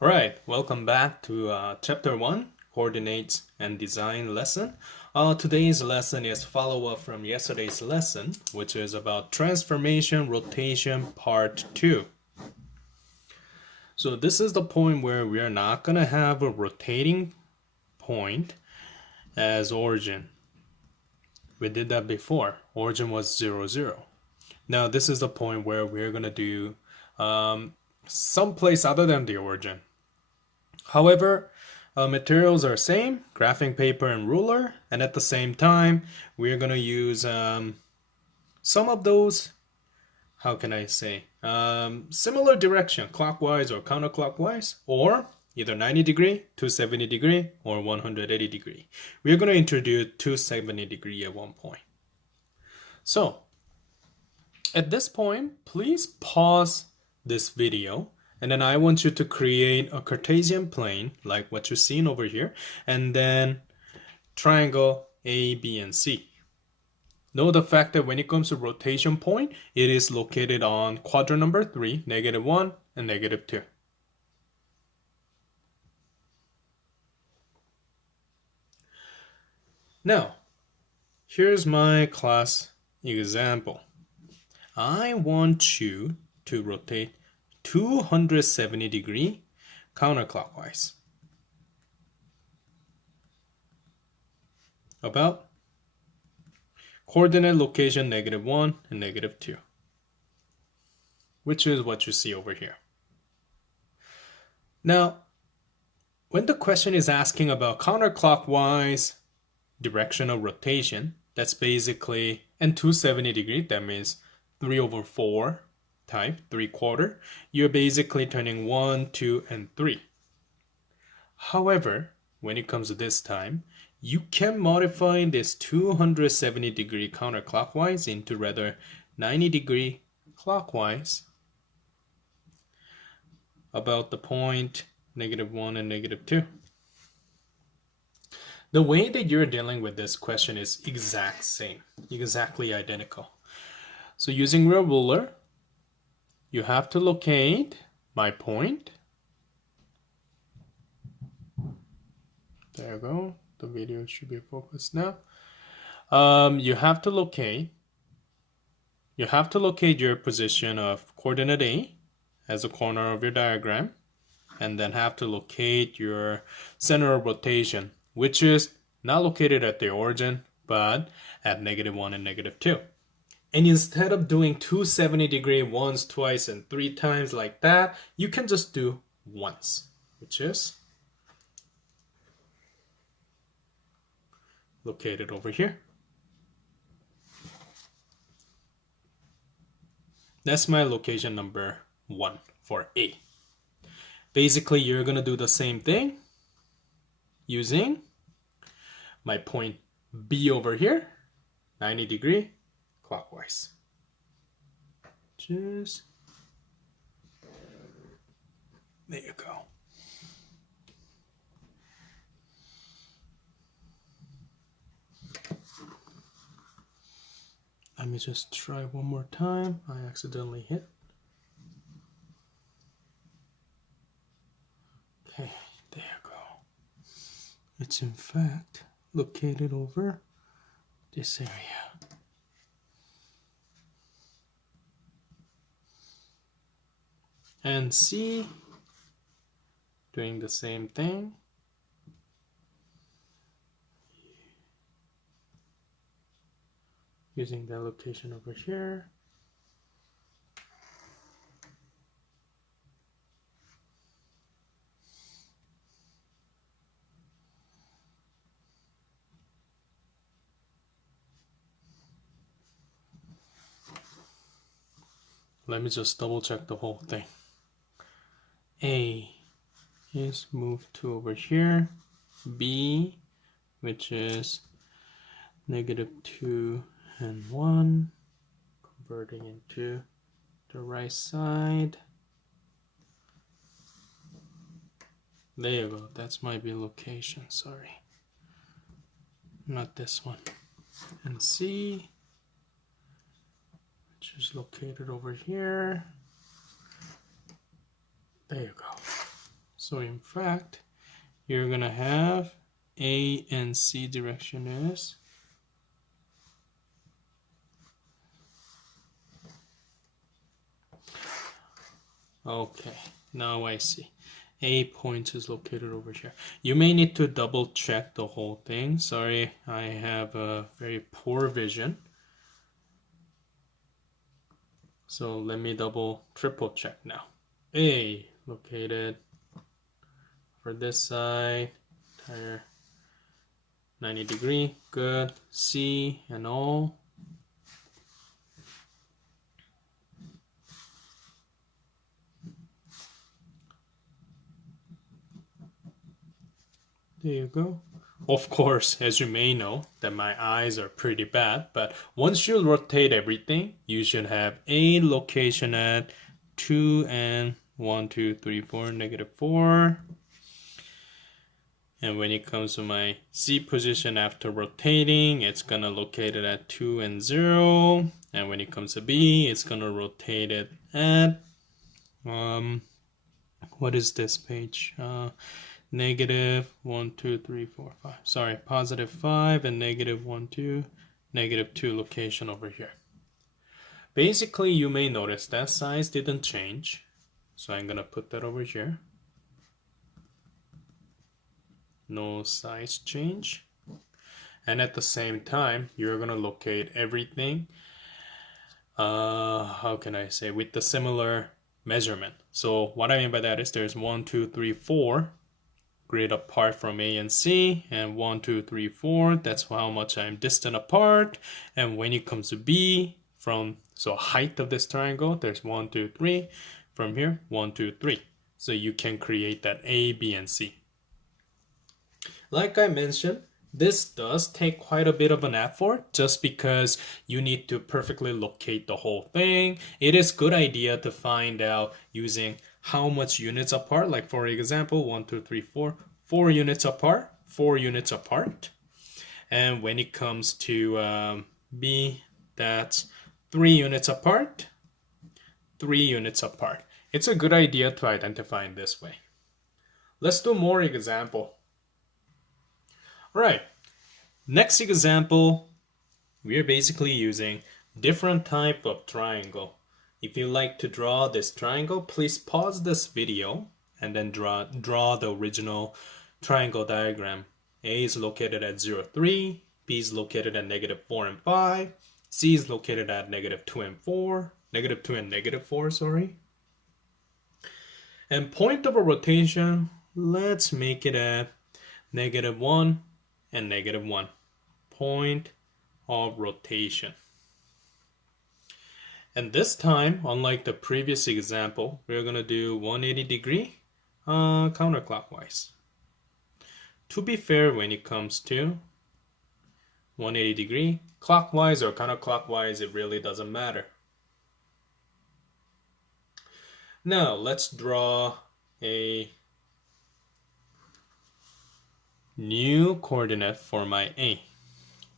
Alright, welcome back to Chapter 1, Coordinates and Design lesson. Today's lesson is follow-up from yesterday's lesson, which is about transformation rotation part 2. So this is the point where we are not going to have a rotating point as origin. We did that before. Origin was 0, 0. Now this is the point where we're going to do some place other than the origin. However, materials are same, graphing paper and ruler, and at the same time, we're going to use some of those, how can I say, similar direction, clockwise or counterclockwise, or either 90 degree, 270 degree, or 180 degree. We're going to introduce 270 degree at one point. So, at this point, please pause this video. And then I want you to create a Cartesian plane, like what you're seeing over here, and then triangle A, B, and C. Know the fact that when it comes to rotation point, it is located on quadrant number 3, -1, and -2. Now, here's my class example. I want you to rotate 270 degree counterclockwise. About coordinate location -1 and -2, which is what you see over here. Now, when the question is asking about counterclockwise direction of rotation, that's basically, and 270 degree, that means 3/4 type, 3/4, you're basically turning 1, 2, and 3. However, when it comes to this time, you can modify this 270 degree counterclockwise into rather 90 degree clockwise about the point -1 and -2. The way that you're dealing with this question is exactly identical. So using your ruler, you have to locate my point. There you go. The video should be focused now. You have to locate your position of coordinate A as a corner of your diagram, and then have to locate your center of rotation, which is not located at the origin, but at -1 and -2. And instead of doing 270 degree once, twice, and 3 times like that, you can just do once, which is located over here. That's my location number 1 for A. Basically, you're going to do the same thing using my point B over here, 90 degree clockwise. Just there you go. Let me just try one more time. I accidentally hit. Okay, there you go. It's in fact located over this area. And C, doing the same thing. Using that location over here. Let me just double check the whole thing. A is moved to over here. B, which is -2 and 1, converting into the right side. There you go. That's my B location. Sorry. Not this one. And C, which is located over here. There you go. So in fact, you're gonna have A and C direction is okay. Now I see. A point is located over here. You may need to double check the whole thing. Sorry, I have a very poor vision. So let me triple check now. A located for this side, entire 90 degree, good. C and all. There you go. Of course, as you may know, that my eyes are pretty bad, but once you rotate everything, you should have a location at 2 and 1, 2, 3, 4, negative 4. And when it comes to my C position after rotating, it's gonna locate it at 2 and 0. And when it comes to B, it's gonna rotate it at what is this page? Negative 1, 2, 3, 4, 5. Sorry, positive 5 and negative 1, 2, negative 2 location over here. Basically, you may notice that size didn't change. So I'm gonna put that over here. No size change. And at the same time, you're gonna locate everything, how can I say, with the similar measurement. So what I mean by that is there's 1, 2, 3, 4 grid apart from A and C, and 1, 2, 3, 4, that's how much I'm distant apart. And when it comes to B, so height of this triangle, there's 1, 2, 3, from here, 1, 2, 3. So you can create that A, B, and C. Like I mentioned, this does take quite a bit of an effort just because you need to perfectly locate the whole thing. It is a good idea to find out using how much units apart, like for example, 1, 2, 3, 4, 4 units apart, 4 units apart. And when it comes to B, that's 3 units apart, 3 units apart. It's a good idea to identify in this way. Let's do more example. All right, next example, we are basically using different type of triangle. If you like to draw this triangle, please pause this video and then draw the original triangle diagram. A is located at 0, 3, B is located at negative 4 and 5, C is located at negative 2 and 4, negative 2 and negative 4, sorry. And point of a rotation, let's make it at negative 1 and negative 1. Point of rotation. And this time, unlike the previous example, we're going to do 180 degree counterclockwise. To be fair, when it comes to 180 degree clockwise or counterclockwise, it really doesn't matter. Now let's draw a new coordinate for my A.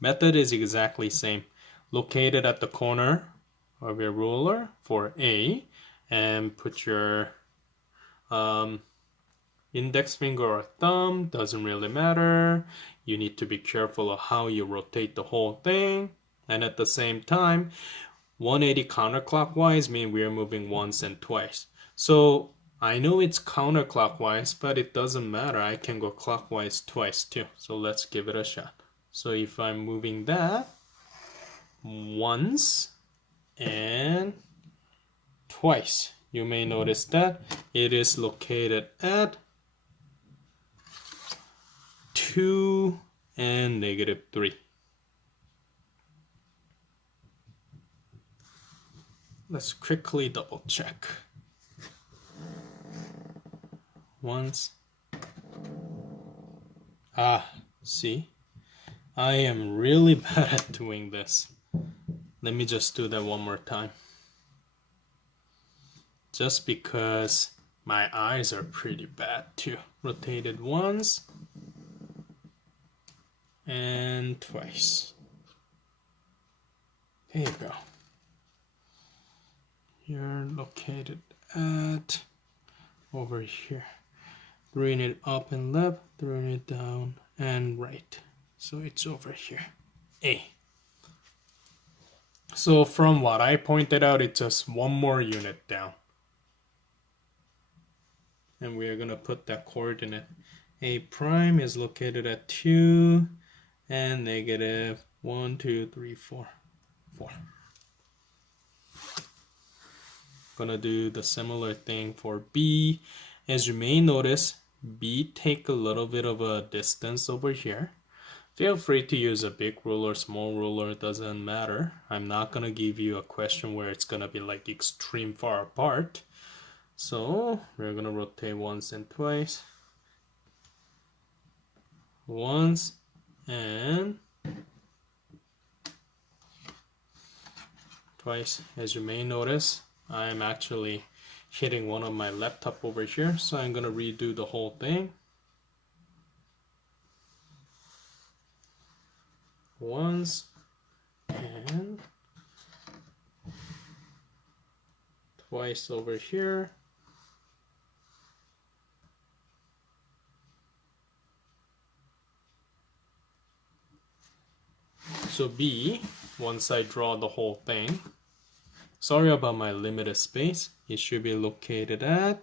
Method is exactly same. Located at the corner of your ruler for A and put your index finger or thumb, doesn't really matter. You need to be careful of how you rotate the whole thing. And at the same time, 180 counterclockwise means we are moving once and twice. So I know it's counterclockwise, but it doesn't matter. I can go clockwise twice too. So let's give it a shot. So if I'm moving that once and twice, you may notice that it is located at 2 and negative 3. Let's quickly double check. Once. See? I am really bad at doing this. Let me just do that one more time. Just because my eyes are pretty bad too. Rotated once and twice. There you go. You're located at over here. throwing it up and left, throwing it down and right. So it's over here, A. So from what I pointed out, it's just one more unit down. And we are going to put that coordinate. A prime is located at 2 and negative 1, 2, 3, 4. Gonna do the similar thing for B. As you may notice, B take a little bit of a distance over here. Feel free to use a big ruler, small ruler, doesn't matter. I'm not gonna give you a question where it's gonna be like extreme far apart. So we're gonna rotate once and twice. Once and twice. As you may notice, I'm actually hitting one of my laptop over here, so I'm gonna redo the whole thing. Once and twice over here. So B, once I draw the whole thing, sorry about my limited space, it should be located at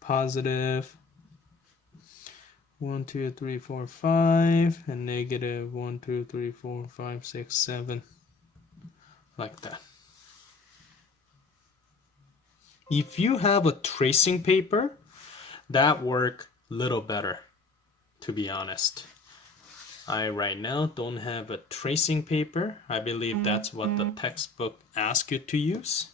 positive 1, 2, 3, 4, 5 and negative 1, 2, 3, 4, 5, 6, 7, like that. If you have a tracing paper, that work a little better, to be honest. I right now don't have a tracing paper. I believe that's what the textbook asks you to use.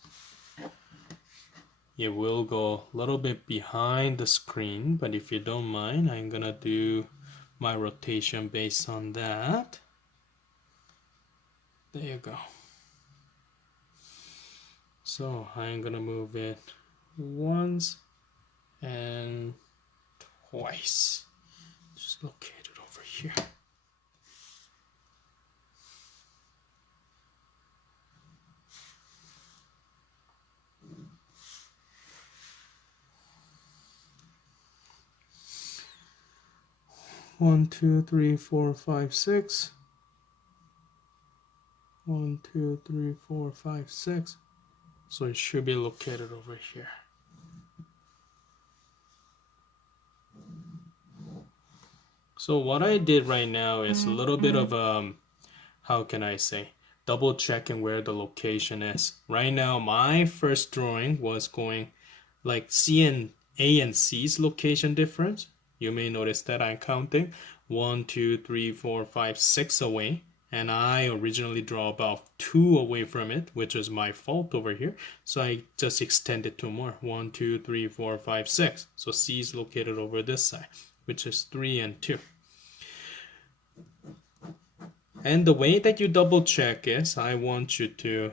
It will go a little bit behind the screen, but if you don't mind, I'm gonna do my rotation based on that. There you go. So I'm gonna move it once and twice. Just locate it over here. One, two, three, four, five, six. 1, 2, 3, 4, 5, 6. So it should be located over here. So what I did right now is a little bit of how can I say, double checking where the location is. Right now my first drawing was going like A and C's location difference. You may notice that I'm counting 1, 2, 3, 4, 5, 6 away, and I originally draw about 2 away from it, which is my fault over here. So I just extended 2 more. 1, 2, 3, 4, 5, 6. So C is located over this side, which is 3 and 2. And the way that you double check is I want you to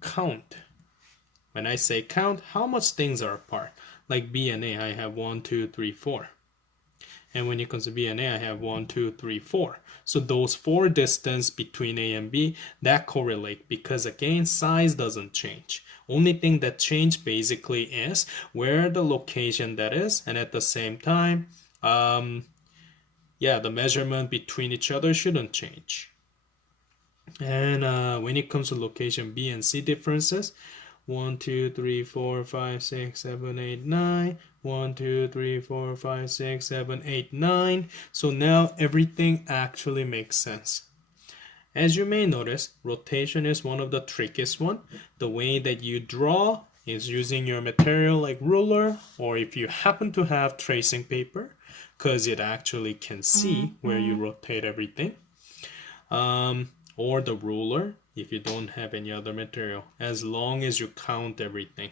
count. When I say count, how much things are apart? Like B and A, I have 1, 2, 3, 4. And when it comes to B and A, I have 1, 2, 3, 4. So those 4 distance between A and B, that correlate because again, size doesn't change. Only thing that changed basically is where the location that is, and at the same time, the measurement between each other shouldn't change. And when it comes to location B and C differences, 1, 2, 3, 4, 5, 6, 7, 8, 9. 1, 2, 3, 4, 5, 6, 7, 8, 9. So now everything actually makes sense. As you may notice, rotation is one of the trickiest one. The way that you draw is using your material like ruler, or if you happen to have tracing paper, because it actually can see where you rotate everything. Or the ruler if you don't have any other material, as long as you count everything.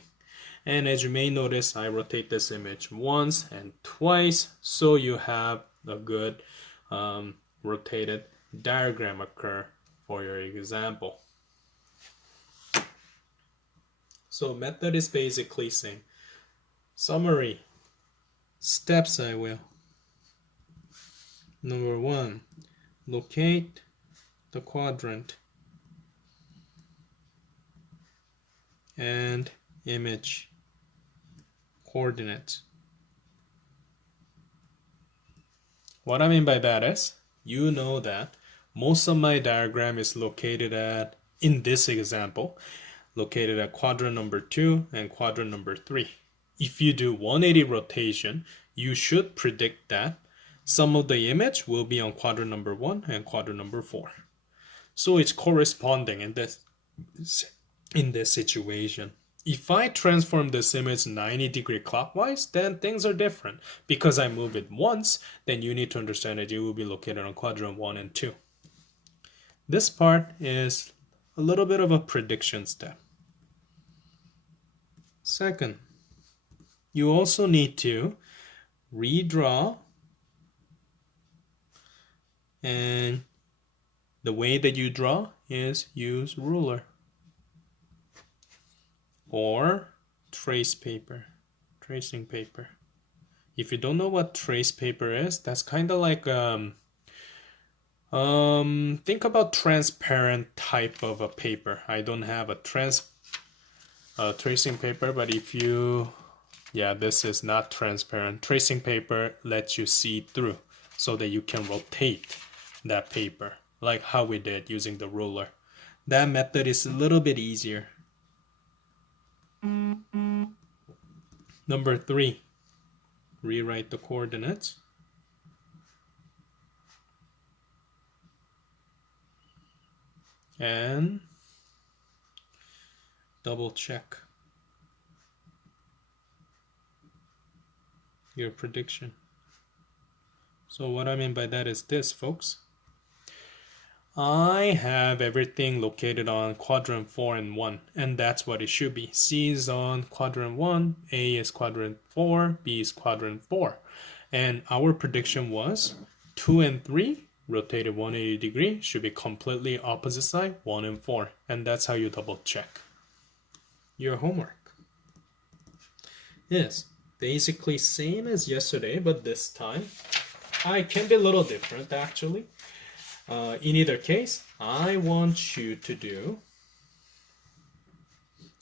And as you may notice, I rotate this image once and twice, so you have a good rotated diagram occur for your example. So method is basically same. Summary. Steps I will. Number 1, locate the quadrant and image coordinates. What I mean by that is, you know that most of my diagram is located at, in this example, located at quadrant number 2 and quadrant number 3. If you do 180 rotation, you should predict that some of the image will be on quadrant number 1 and quadrant number 4. So it's corresponding in this situation. If I transform this image 90 degree clockwise, then things are different. Because I move it once, then you need to understand that it will be located on quadrant 1 and 2. This part is a little bit of a prediction step. Second, you also need to redraw, and the way that you draw is use ruler or tracing paper. If you don't know what trace paper is, that's kind of like think about transparent type of a paper. I don't have a tracing paper, but if you, yeah, this is not transparent. Tracing paper lets you see through so that you can rotate that paper, like how we did using the ruler. That method is a little bit easier. Number 3, rewrite the coordinates. And double check your prediction. So what I mean by that is this, folks. I have everything located on quadrant 4 and 1, and that's what it should be. C is on quadrant 1, A is quadrant 4, B is quadrant 4. And our prediction was 2 and 3 rotated 180 degree should be completely opposite side, 1 and 4. And that's how you double check. Your homework is basically same as yesterday, but this time I can be a little different actually. In either case, I want you to do,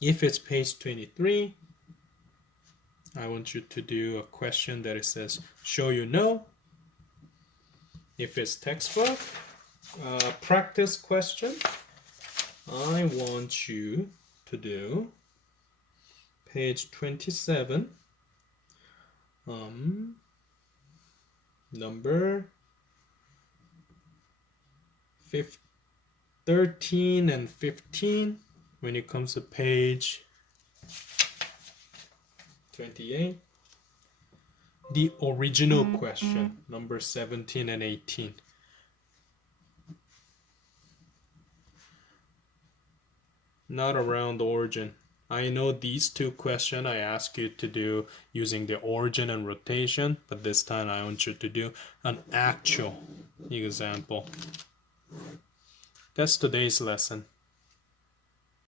if it's page 23, I want you to do a question that it says, show you know. If it's textbook, practice question, I want you to do page 27, number 13 and 15. When it comes to page 28, the original question, number 17 and 18. Not around the origin. I know these two questions I ask you to do using the origin and rotation, but this time I want you to do an actual example. That's today's lesson.